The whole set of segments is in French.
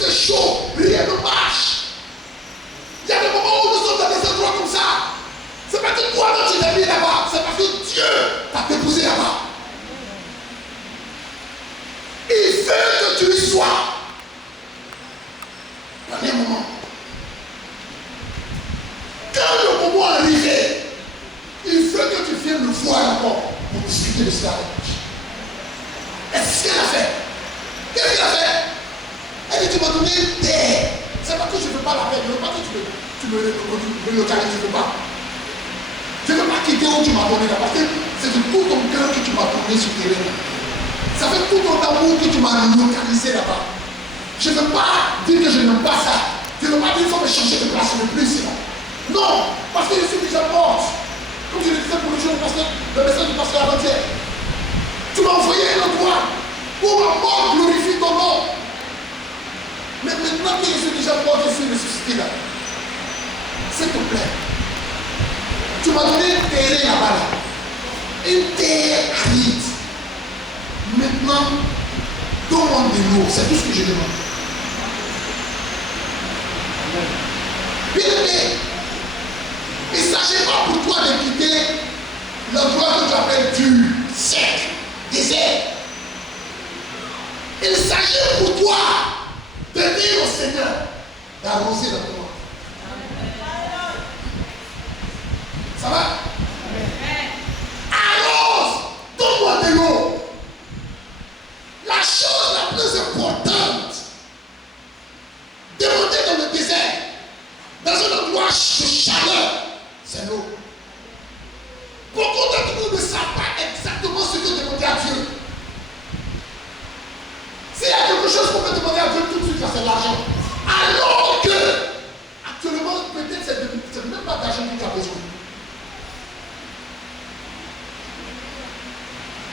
c'est chaud, rien ne marche. Il y a des moments où nous sommes dans des endroits comme ça. C'est pas que toi quand tu t'es mis là-bas, c'est parce que Dieu t'a déposé là-bas. Il veut que tu y sois. Dernier moment. Quand le moment est arrivé, il veut que tu viennes le voir encore pour discuter de cela. Est-ce qu'elle a fait? Qu'est-ce qu'elle a fait? Elle dit, tu m'as donné une terre. C'est pas que je ne veux pas la paix. Je ne veux pas que tu me localises. Je ne veux pas. Je ne veux pas quitter où tu m'as donné là. Parce que c'est de tout ton cœur que tu m'as donné sur le terrain. Ça fait tout ton amour que tu m'as localisé là-bas. Je ne veux pas dire que je n'aime pas ça. Je ne veux pas dire qu'il faut me changer de place le plus sinon. Non, parce que je suis déjà morte. Comme je le disais pour le jour le message du pasteur avant-hier. Tu m'as envoyé un endroit où ma mort glorifie ton nom. Mais maintenant que je suis déjà mort, je suis ressuscité là. S'il te plaît. Tu m'as donné une terre là-bas là. Une terre aride. Maintenant, demande de l'eau. C'est tout ce que je demande. Bien aimé, il ne s'agit pas pour toi de quitter l'endroit que tu appelles dur, sec, désert. Il s'agit pour toi de dire au Seigneur d'arroser dans ton monde. Ça va? Arrose, donne-moi de l'eau. La chose la plus importante, demander dans le désert, dans un endroit de chaleur, c'est l'eau. Beaucoup d'entre nous ne savent pas exactement ce que demander à Dieu. S'il y a quelque chose qu'on peut demander à Dieu tout de suite, c'est l'argent. Alors que, actuellement, peut-être c'est même pas d'argent que tu as besoin.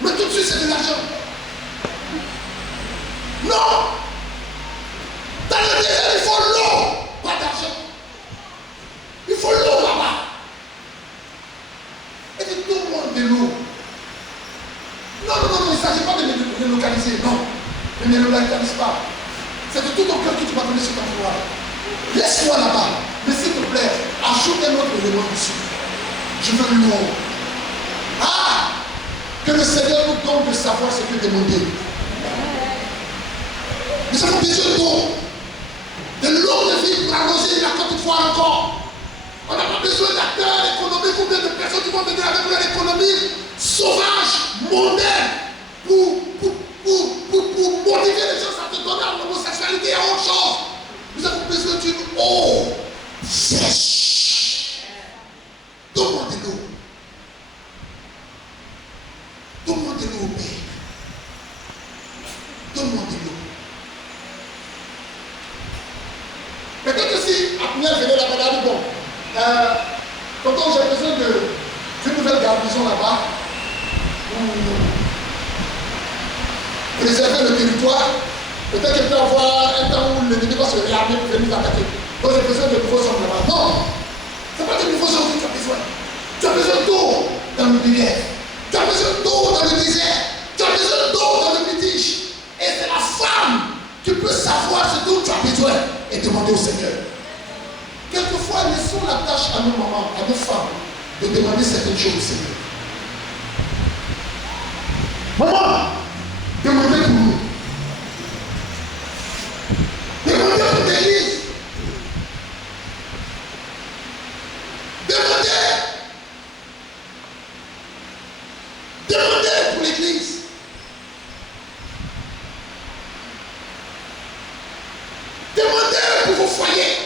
Mais tout de suite, c'est de l'argent. Non! Dans le désert, il faut l'eau, pas d'argent. Il faut l'eau là-bas. Et puis tout le monde de l'eau. Non, il ne s'agit pas de me localiser, non. Ne me localise pas. C'est de tout ton cœur que tu m'as donné cet endroit. Laisse-moi là-bas. Mais s'il te plaît, ajoute un autre élément dessus. Je veux l'eau. Ah! Que le Seigneur nous donne de savoir ce que demander. Nous avons besoin d'eau. De l'eau de vie pour arroser la Côte d'Ivoire encore. On n'a pas besoin d'acteurs économiques ou bien de personnes qui vont venir avec leur économie sauvage, mondaine, pour motiver les gens à te donner à l'homosexualité et à autre chose. Nous avons besoin d'une eau fraîche. Donne-moi de l'eau. Donne-moi de l'eau, Père. Donne-moi de l'eau. Peut-être que si Abner venait là-bas, il dit bon, quand j'ai besoin d'une nouvelle garnison là-bas, pour préserver le territoire, peut-être qu'il peut y avoir un temps où l'ennemi va se réarmer pour venir attaquer. Donc j'ai besoin de nouveaux hommes là-bas. Non, ce n'est pas de nouveaux hommes que tu as besoin. Tu as besoin d'eau dans le désert. Tu as besoin d'eau dans le désert. Tu as besoin d'eau dans le British. Et c'est la femme qui peut savoir ce dont tu as besoin et demander au Seigneur. Quelquefois, laissons la tâche à nos mamans, à nos femmes, de demander certaines choses au Seigneur. Maman, demandez pour nous. Demandez pour l'église. Demandez. Demandez pour l'église. Demandez pour vos foyers.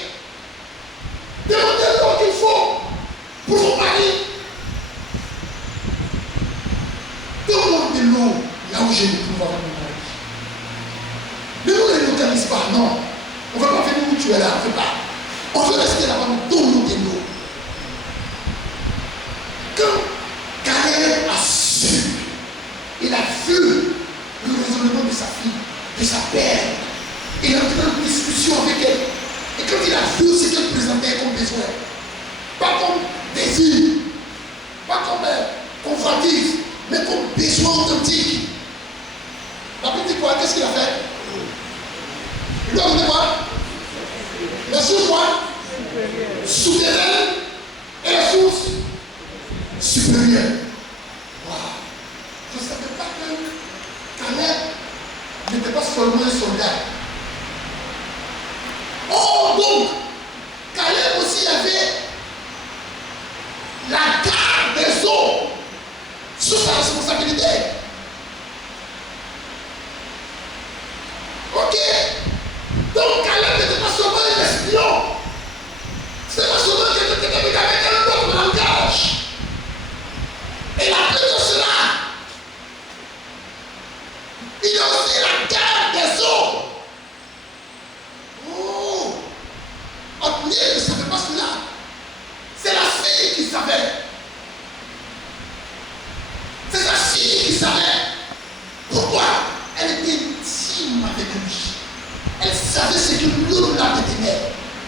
Demandez l'eau qu'il faut pour vos maris. Demandez l'eau là où je me trouve avec mon mari. Ne nous les localise pas, non. On ne va pas venir où tu es là, on ne fait pas. On veut rester là-bas, mais donne-nous de l'eau. Quand Caleb a su, il a vu le raisonnement de sa fille, de sa père. Il est entré en discussion avec elle. Et quand il a vu ce qu'elle présentait comme besoin, pas comme désir, pas comme convoitise, mais comme besoin authentique. La petite quoi, qu'est-ce qu'il a fait? Il Donc, c'est quoi? Les sources quoi? Souterraines et les sources supérieures. Wow. Je ne savais pas que Caleb n'était pas seulement un soldat. Oh, donc, Caleb aussi avait la garde des eaux sous sa responsabilité. Ok. Donc Caleb n'était pas seulement un espion. C'était pas seulement quelqu'un qui avait un autre langage. Et la plus de cela, il a aussi la garde des eaux. Oh. Othniel ne savait pas cela. C'est la fille qui savait. C'est sa fille qui savait. Pourquoi? Elle était intime avec lui. Elle savait ce que l'homme la détenait.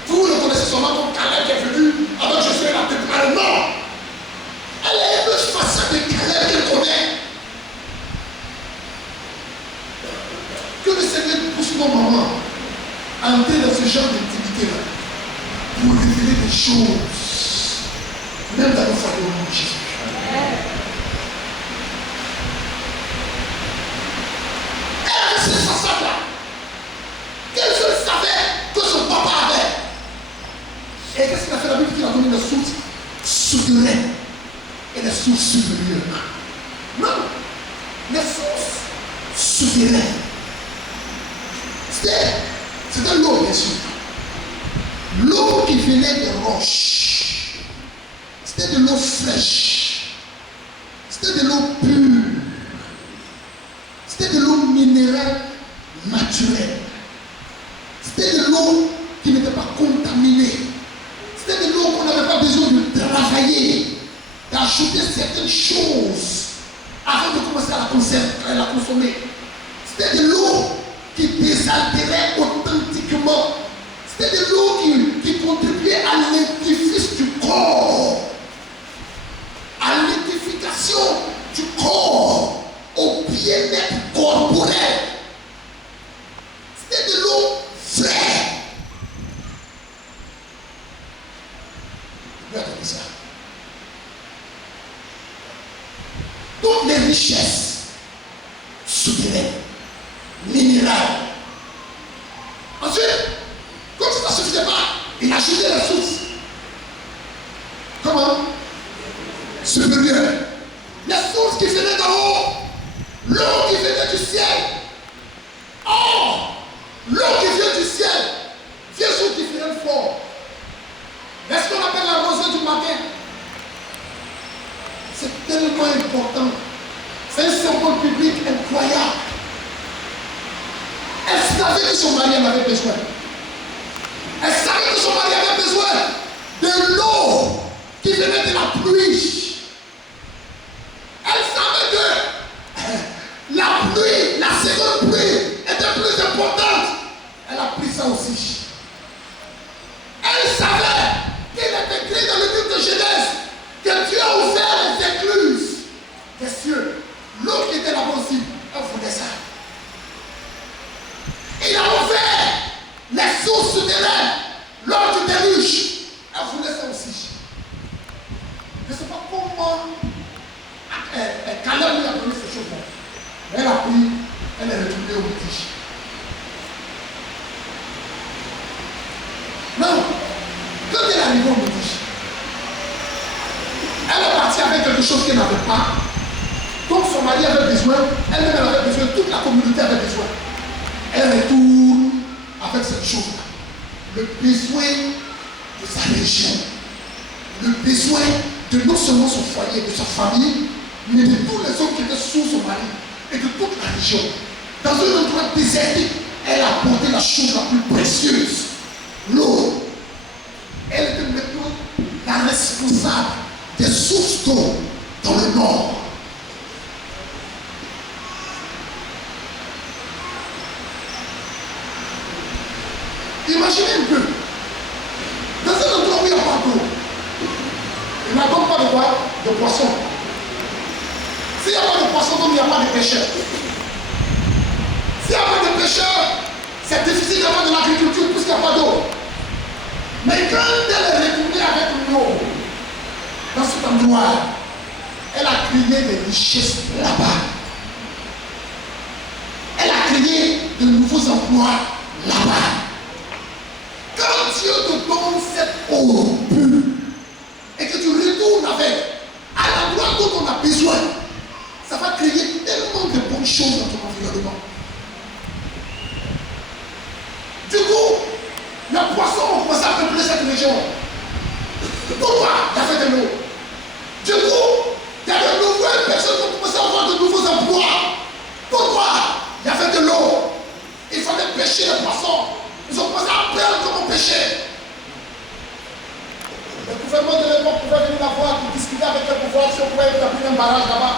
Vous le connaissez seulement comme Caleb qui est venu avant Josué la préparé. Non. Elle est un peu face de Caleb qu'elle connaît. Que le Seigneur pousse nos mamans à entrer dans ce genre d'activité-là pour révéler des choses, même dans nos familles au nom de Jésus. Elle, c'est sa sœur là. Qu'elle savait que son papa avait. Et qu'est-ce qu'il a fait? La Bible qui a donné des sources souterraines et des sources supérieures. Non, les sources souterraines. C'était l'eau, bien sûr. L'eau qui venait des roches. C'était de l'eau fraîche. C'était de l'eau pure. C'était de l'eau minérale naturelle. C'était de l'eau qui n'était pas contaminée. C'était de l'eau qu'on n'avait pas besoin de travailler, d'ajouter certaines choses avant de commencer à la consommer. C'était de l'eau qui désaltérait authentiquement. C'était de l'eau qui contribuait à l'édifice du corps, à l'édification du corps, au bien-être corporel. C'était de l'eau vraie. Regardez ça. Toutes les richesses souterraines, minérales. Ensuite, comme ça ne suffisait pas, il a ajouté la source. Comment? Supérieure. Les sources qui venaient d'en haut, l'eau qui venait du ciel. Or, l'eau qui vient du ciel vient sous différentes formes. Est-ce qu'on appelle la rosée du matin? C'est tellement important. C'est un symbole public incroyable. Elle savait que son mari en avait besoin. Elle savait que son mari avait besoin de l'eau qui venait de la pluie. Elle savait que la pluie, la seconde pluie, était plus importante. Elle a pris ça aussi. Elle savait qu'il était écrit dans le livre de Genèse que Dieu a ouvert les écluses des cieux. L'eau qui était là-bas aussi, elle voulait ça. Il a ouvert les sources souterraines lors du déluge. Elle voulait ça aussi. Je ne sais pas comment Caleb lui a donné ces choses-là. Elle a pris, elle est retournée au litige. Non, quand elle est arrivée au litige, elle est partie avec quelque chose qu'elle n'avait pas. Donc son mari avait besoin, elle-même avait besoin, toute la communauté avait besoin. Elle retourne avec cette chose-là. Le besoin de sa région. Le besoin de non seulement son foyer, de sa famille, mais de tous les hommes qui étaient sous son mari et de toute la région. Dans un endroit désertique, elle a apporté la chose la plus précieuse, l'eau. Elle était maintenant la responsable des sources d'eau dans le nord. Imaginez un peu, dans un endroit où il n'y a pas d'eau, il n'y a donc pas de quoi? De poisson. S'il n'y a pas de poisson, donc il n'y a pas de pêcheurs. S'il n'y a pas de pêcheurs, c'est difficile d'avoir de l'agriculture. pas d'eau. Mais quand elle est retournée avec l'eau dans cet endroit, elle a créé des richesses là-bas. Elle a créé de nouveaux emplois là-bas. Quand Dieu te donne cette eau pure et que tu retournes avec à l'endroit dont on a besoin, ça va créer tellement de bonnes choses dans ton environnement. Du coup, les poissons ont commencé à peupler cette région. Pourquoi? Il y avait de l'eau. Du coup, il y a de nouvelles personnes qui ont commencé à avoir de nouveaux emplois. Pourquoi? Il y avait de l'eau. Il fallait pêcher les poissons. Ils ont commencé à apprendre comment pêcher. Le gouvernement de l'époque pouvait venir la voir pour discuter avec le pouvoir si on pouvait établir un barrage là-bas.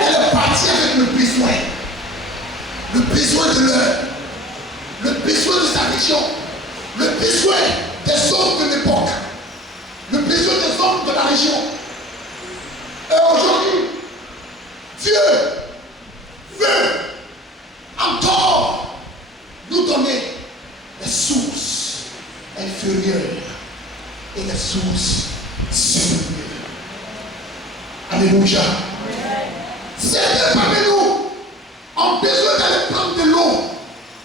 Elle est partie avec le besoin. Le besoin de l'heure. Le besoin de sa région. Le besoin des hommes de l'époque. Le besoin des hommes de la région. Et aujourd'hui, Dieu veut encore nous donner les sources inférieures et les sources supérieures. Alléluia. Certains parmi nous ont besoin d'aller prendre de l'eau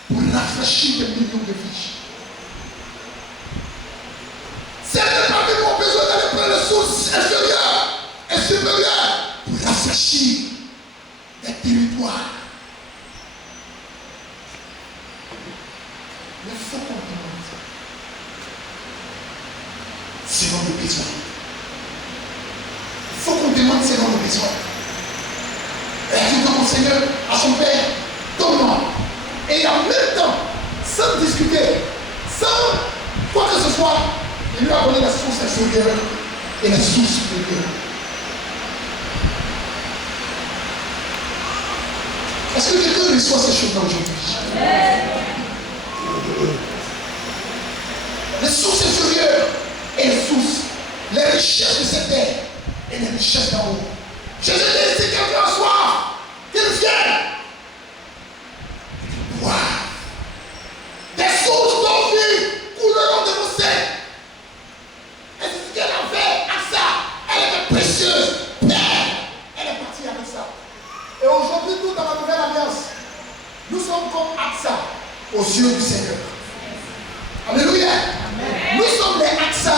pour rafraîchir des millions de vies. Certains parmi nous ont besoin d'aller prendre les sources inférieures et supérieures pour rafraîchir des territoires. Mais il faut qu'on demande selon le besoin. Il faut qu'on demande selon le besoin. Et il dit à mon Seigneur, à son Père, donne-moi. Et en même temps, sans discuter, sans quoi que ce soit, il lui a donné la source inférieure et la source supérieure. Est-ce que quelqu'un reçoit ces choses-là aujourd'hui? Les sources inférieures et les sources, les richesses de cette terre et les richesses d'en haut. Jésus dit, si quelqu'un a soif, qu'il vienne. Boire. Des sources d'eau vie couleront de vos seins. Et ce qu'elle avait à ça, elle était précieuse. Elle est partie avec ça. Et aujourd'hui, nous, dans la nouvelle alliance, nous sommes comme Aksa aux yeux du Seigneur. Alléluia. Amen. Nous sommes les Aksa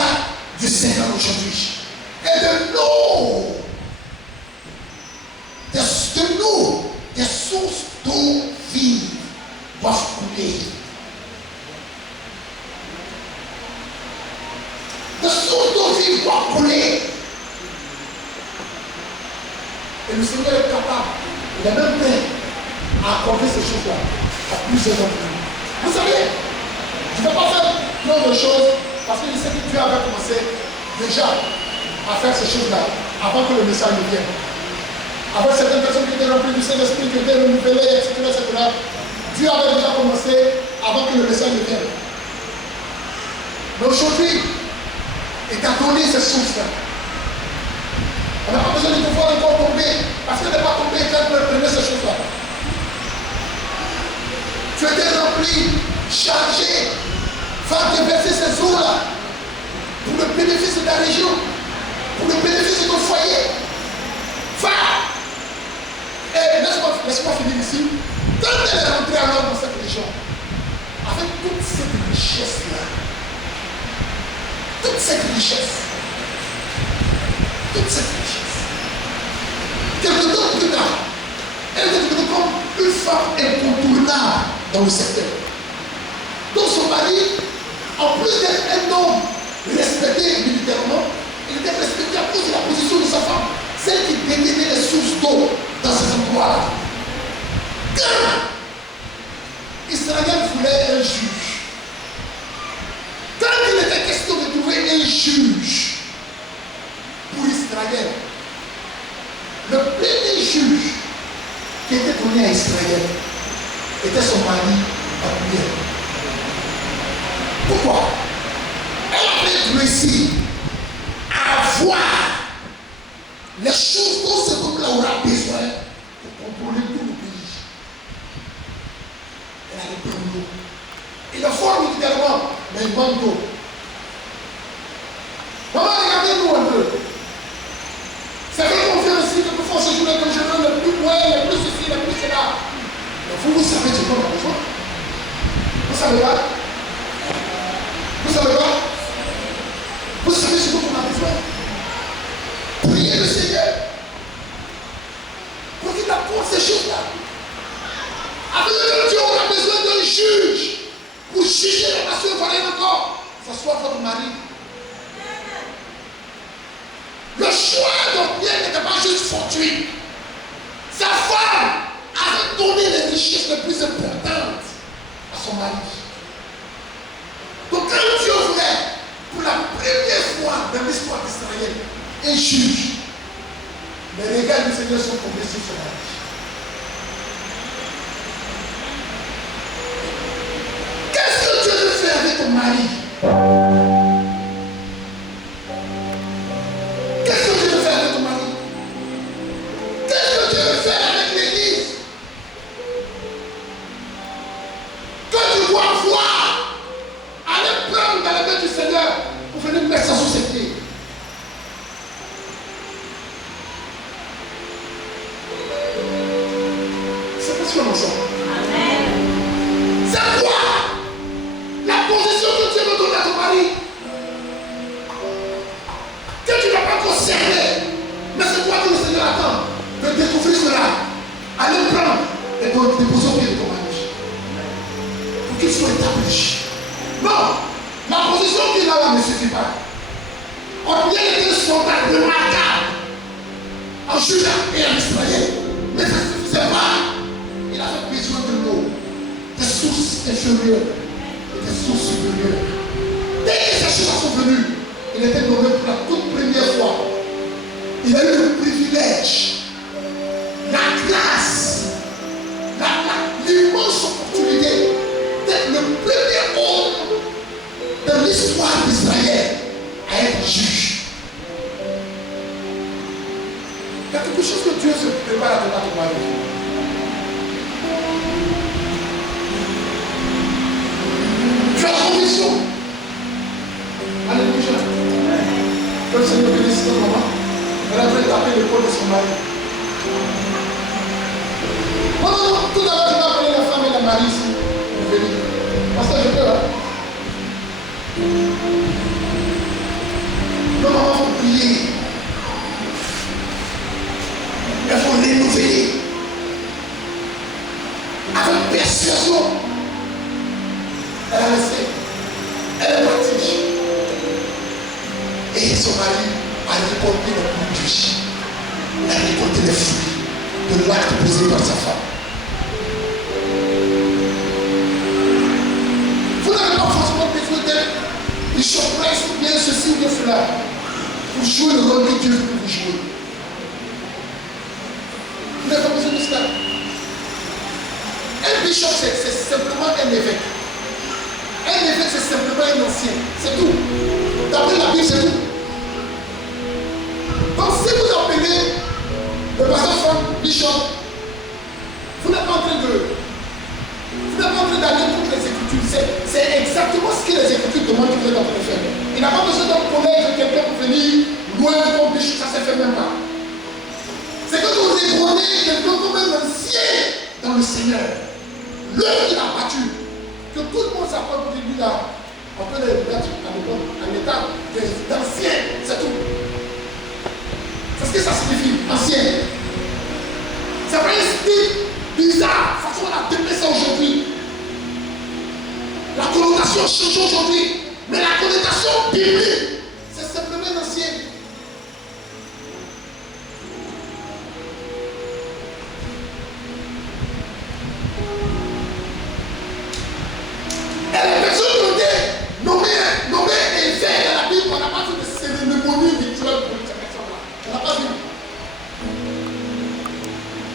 du Seigneur aujourd'hui. Et de l'eau, de nous, des sources d'eau vive doivent couler. Des sources d'eau vive doivent couler. Et le Seigneur est capable, il est même prêt à accorder ces choses-là à plusieurs d'entre nous. Vous savez, je ne vais pas faire plein de choses parce que je sais que Dieu avait commencé déjà à faire ces choses-là avant que le message ne vienne. Avec certaines personnes qui étaient remplies du Saint-Esprit, qui étaient renouvelées, etc., etc. Dieu avait déjà commencé avant que le message ne vienne. Mais aujourd'hui, il t'a donné ces sources-là. On n'a pas besoin de te voir encore tomber, parce qu'elle n'est pas tombée quand elle prenait ces choses-là. Tu étais rempli, chargé, va déverser ces eaux-là pour le bénéfice de ta région, pour le bénéfice de ton foyer. Va! Et laisse-moi finir ici. Quand elle est rentrée alors dans cette région, avec toute cette richesse-là, toute cette richesse, quelque temps plus tard, elle est devenue comme une femme incontournable dans le secteur. Donc son mari, en plus d'être un homme respecté militairement, il était respecté à cause de la position de sa femme, celle qui détenait les sources d'eau dans ces endroits-là. Quand Israël voulait un juge, quand il était question de trouver un juge pour Israël, le premier juge qui était donné à Israël était son mari Abouya. Pourquoi? Elle avait réussi à voir les choses dont ce peuple aura besoin pour contrôler tout le pays. Elle allait prendre l'eau Il est fort militairement, mais il manque d'eau. Maman, regardez-nous un peu. C'est vrai qu'on fait aussi que parfois ce jour là, comme je veux, le plus loin, le plus ceci, le plus cela. Mais vous savez ce qu'on a besoin. Vous savez pas? Vous savez pas? Vous savez ce dont on a besoin? Priez le Seigneur pour qu'il apporte ces choses-là. Avec le Dieu, on a besoin d'un juge pour juger la nation pareille encore. Que ce soit votre mari. Le choix d'Othniel n'était pas juste fortuit. Sa femme avait donné les richesses les plus importantes à son mari. Donc quand Dieu voulait, pour la première fois dans l'histoire d'Israël, un juge, les regards du Seigneur sont tombés sur son mari. Qu'est-ce que Dieu veut faire avec ton mari? Qu'est-ce que Dieu veut faire avec ton mari? Qu'est-ce que Dieu veut faire avec l'église? Que tu dois voir, aller prendre dans la main du Seigneur pour venir mettre ça sous ses pieds. C'est pas ce qu'on entend. C'est quoi la position que Dieu veut donner à ton mari? Que tu n'as pas encore cerné. Mais c'est quoi que le Seigneur attend de découvrir cela. Allez prendre et de déposer au pied de ton mari. Pour qu'il soit établi. Non, la position qu'il a là ne suffit pas. Othniel était un soldat remarquable en Juda et en Israël. Mais ça ne suffisait pas. Il avait besoin de l'eau, des sources inférieures et des sources supérieures. Dès que ces choses sont venues, il était nommé pour la toute première fois. Il a eu le privilège, la grâce, l'immense opportunité d'être le premier homme de l'histoire d'Israël à être juge. Il y a quelque chose que Dieu se prépare à donner à ton mari. Tu as la conviction. Alléluia. Que le Seigneur bénisse ton maman. Elle est en train de taper l'épaule de son mari. Non. Tout à l'heure, je vais appeler la femme et la mari ici. Parce que je peux là. Non, maman, il faut prier. Il faut renouveler. Avec persuasion. Elle a laissé. Elle est partie. Et son mari a récolté le produit. Il a récolté les fruits de l'acte posé par sa femme. Vous n'avez pas forcément besoin d'être bishop Price ou bien ceci ou bien cela pour jouer le rôle que Dieu veut que vous jouez. Vous n'avez pas besoin de cela. Un bishop, c'est simplement un évêque. Un évêque, c'est simplement un ancien. C'est tout. D'après la Bible, c'est tout. Donc, si vous appelez le pasteur Franck bishop, vous n'êtes pas en train d'aller contre les Écritures. C'est exactement ce que les Écritures demandent que vous êtes en train de faire. Il n'a pas besoin d'un collègue de quelqu'un pour venir loin de ton bishop. Ça ne se fait même pas. C'est que vous égrenez quelqu'un comme un ancien dans le Seigneur. L'œuvre qu'il a battu. Que tout le monde s'apprend pour lui là. On peut les mettre en état d'ancien, c'est tout. C'est ce que ça signifie, ancien. C'est pas un style bizarre, façon on a déplacé ça aujourd'hui. La connotation change aujourd'hui, mais la connotation biblique, c'est simplement un ancien. Et les personnes qui ont été nommées évêques dans la Bible, on n'a pas vu de cérémonie rituelle pour ces personnes-là. On n'a pas vu.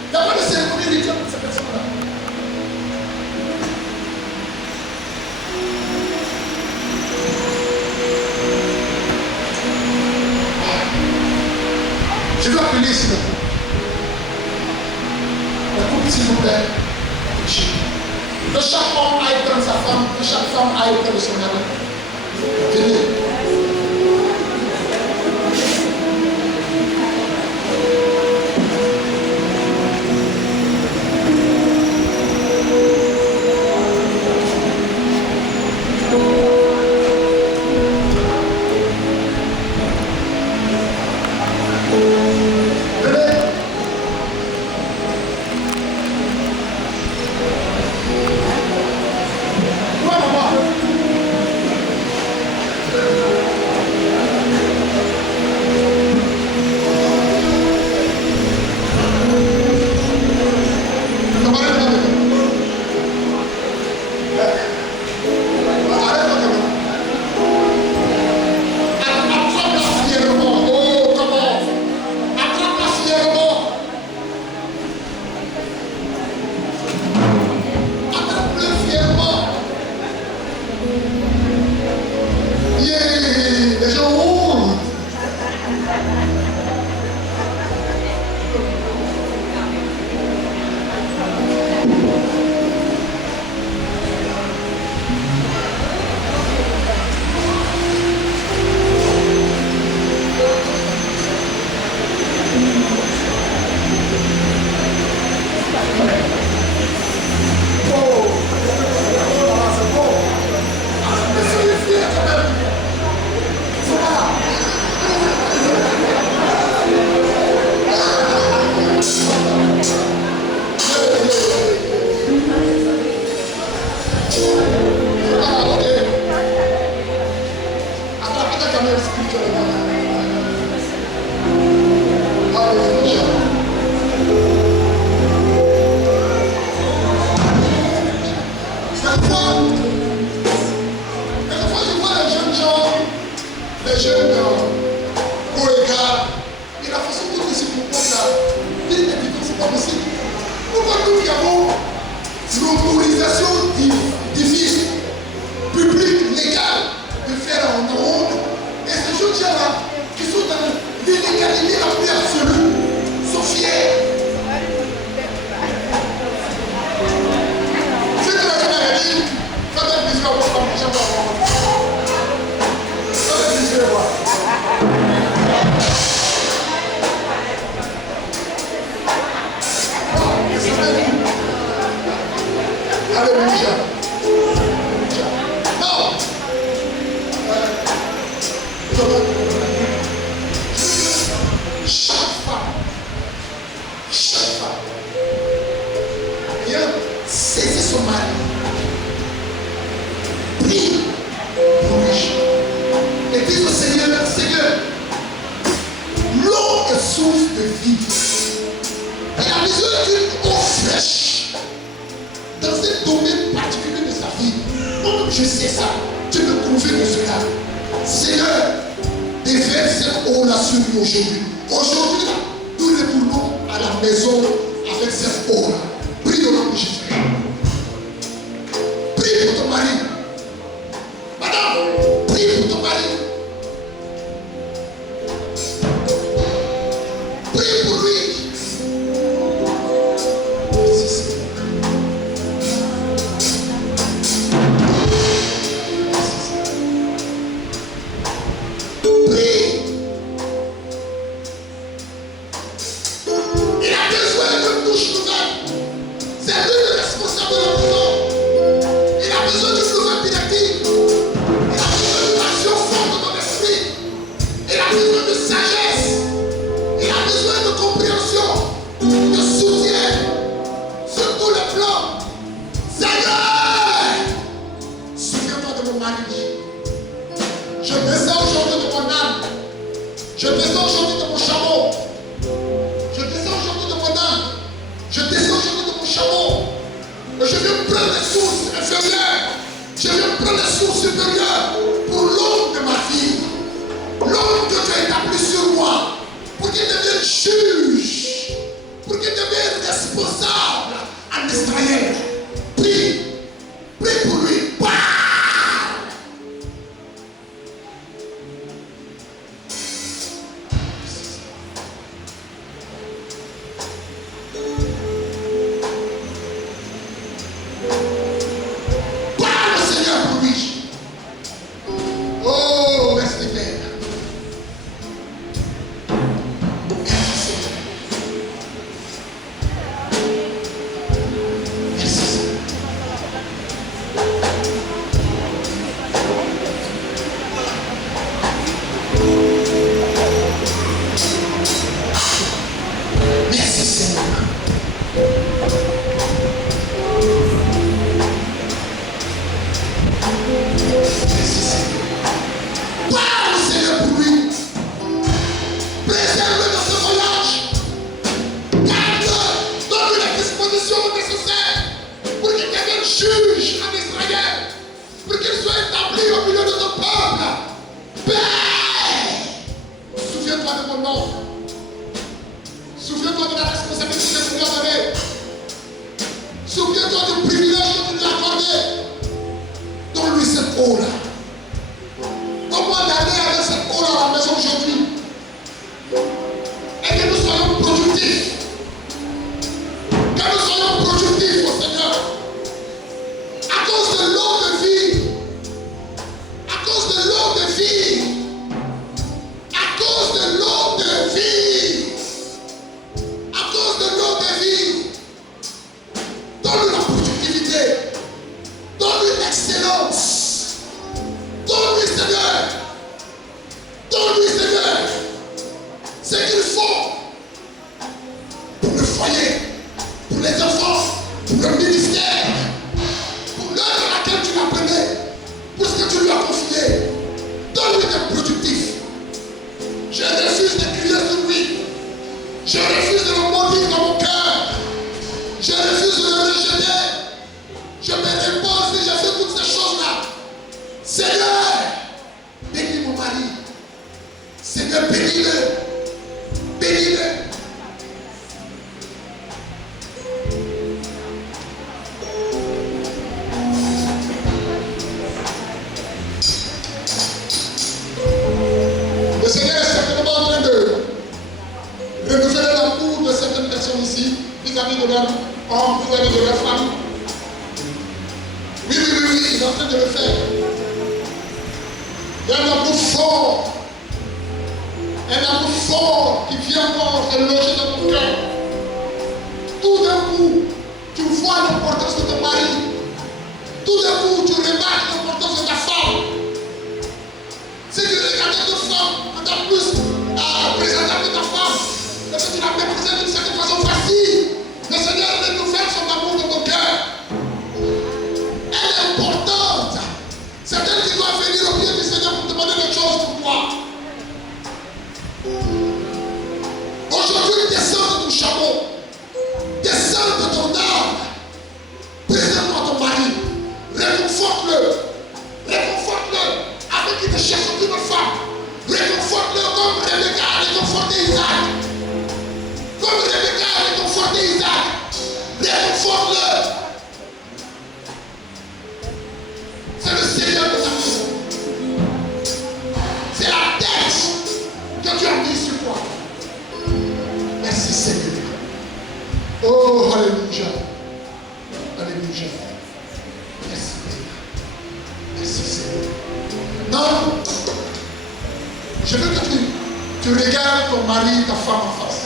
Il n'y a pas de cérémonie rituelle pour ces personnes-là. Je veux appeler ici le couple. Le couple, s'il vous plaît, Que chaque homme aille prendre sa femme, que chaque femme aille prendre son mari. Venez. tu lui as confié. Donne-lui des productifs. Je refuse de crier sur lui. Je refuse de le maudire dans mon cœur. Je refuse de le rejeter. Je me repose et je fais toutes ces choses-là. Seigneur, bénis mon mari. Seigneur, bénis-le. Bénis-le. Le Seigneur est certainement en train de renouveler l'amour de certaines personnes ici, vis-à-vis de leur homme, vis-à-vis de leur femme. Oui, il est en train de le faire. Il y a un amour fort. Un amour fort qui vient encore se loger dans ton cœur. Tout d'un coup, tu vois l'importance de ton mari. Tout d'un coup, tu remarques l'importance de ta femme. Si tu regardes ta femme, encore plus présentable de ta femme, parce que tu la représentes d'une certaine façon facile. Le Seigneur renouvelle son amour dans ton cœur. Elle est importante. C'est elle qui doit venir au pied du Seigneur pour demander des choses pour toi. Aujourd'hui, descends de ton chameau. Descends de ton âme. Présente-moi ton mari. Réconforte-le. Réconforte-le. Avec qu'il te cherche une femme. Réconforte-le comme Rebecca a réconforté Isaac. Comme Rebecca a réconforté Isaac. Réconforte-le. C'est le Seigneur de ta vie. C'est la tête que tu as mis sur toi. Merci Seigneur. Oh, alléluia. Alléluia. Merci Seigneur. Merci Seigneur. Non. Je veux que tu regardes ton mari, ta femme en face.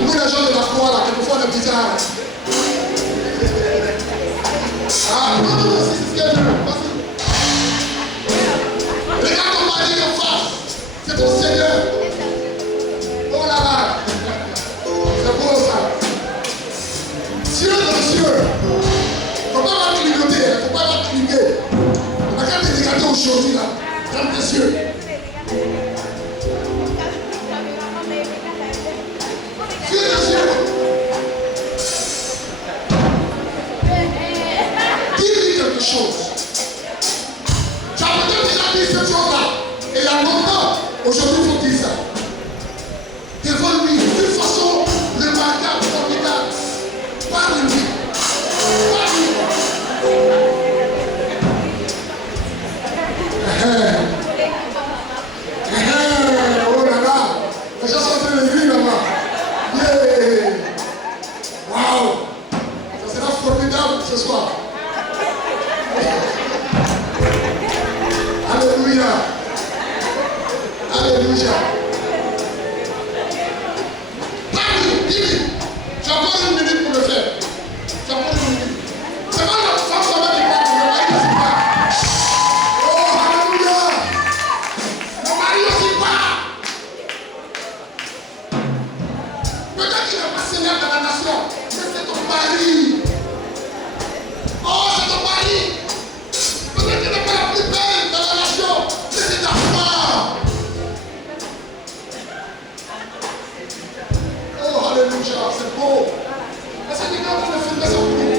Nous les gens de la croix là, quelquefois on est bizarre. Ah non, c'est ce que je veux. Regarde ton mari en face. C'est ton Seigneur. Oh là là. C'est beau ça. Cieux dans les cieux. Il ne faut pas clignoter. Il ne faut pas cligner. On va quand même regarder aujourd'hui là. Ferme tes yeux. Cieux dans les cieux. Dis-lui quelque chose. Tu as peut-être déjà dit cette chose-là. Et il y a longtemps, aujourd'hui, il faut dire ça. Devant lui, d'une façon remarquable, formidable. Parle-lui. Parle-lui. Oh là là. Les gens sont en train de rire là-bas. Yeah. Waouh. Ça sera formidable ce soir. Alléluia. Alléluia. Parle, dis-lui. Tu as encore une minute pour le faire. Tu as encore une minute. C'est pas la femme seulement qui parle, le mari aussi parle. Oh, alléluia. Le mari aussi parle. Peut-être qu'il n'est pas seigneur de la nation, mais c'est ton mari. Oh, c'est ton mari. Peut-être qu'il n'est pas la plus belle de la nation, mais c'est ta femme. Oh, alléluia, c'est beau. Est-ce que quelqu'un peut me filmer ça pour nous?